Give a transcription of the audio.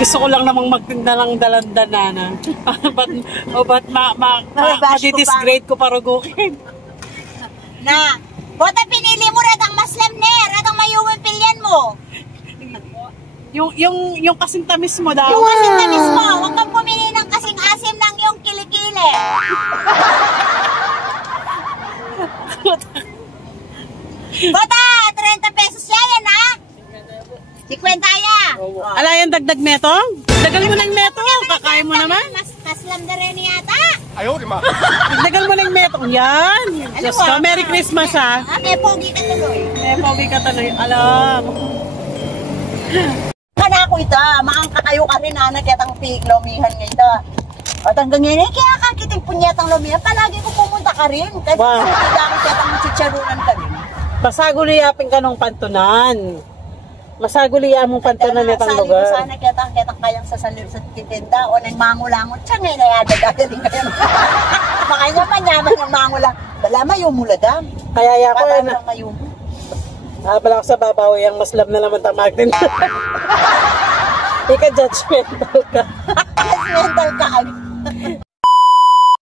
Gusto ko lang namang magtinda ng dalandana. ba't ma-disgrade ko parugukin? Na, bota pinili mo rin ang maslam ner, at ang mayuwing pilyan mo. Yung kasing tamis mo daw. Yung kasing tamis mo, huwag kang pumili ng kasing asim ng yung kilikili. Bota, 30 pesos yan ha? 50 ya. Ala yan, dagdag metong? Dagal mo ng metong, kakain mo naman. Mas kaslam na rin yata. Ayaw, di ma. Dagal mo ng metong. Yan. Diyos ko, Merry Christmas ha. May pogi ka tuloy. May pogi ka tuloy. Alam. Kana ko ita, maangka kayo ka rin anak yatang piglomihan nga ita. At hanggang ngayon, kaya kakiting punyatang lumihan, palagi ko pumunta ka rin. Kasi dami yatang chicharunan ka rin. Pasaguliyapin ka nung pantunan. Masaguliya mong pantunan nitang lugar. Sali ko sana kitang kayang sa salir sa titinda o nang mangulangon. Tiyan ngayon ay adagaling kayo. Makanya manyaman ng mangulang. Bala mayumula dam. Kaya ya ko na. Bala ko sa babaw yung maslam na naman tamag din. Ika judgmental ka. Judgmental ka.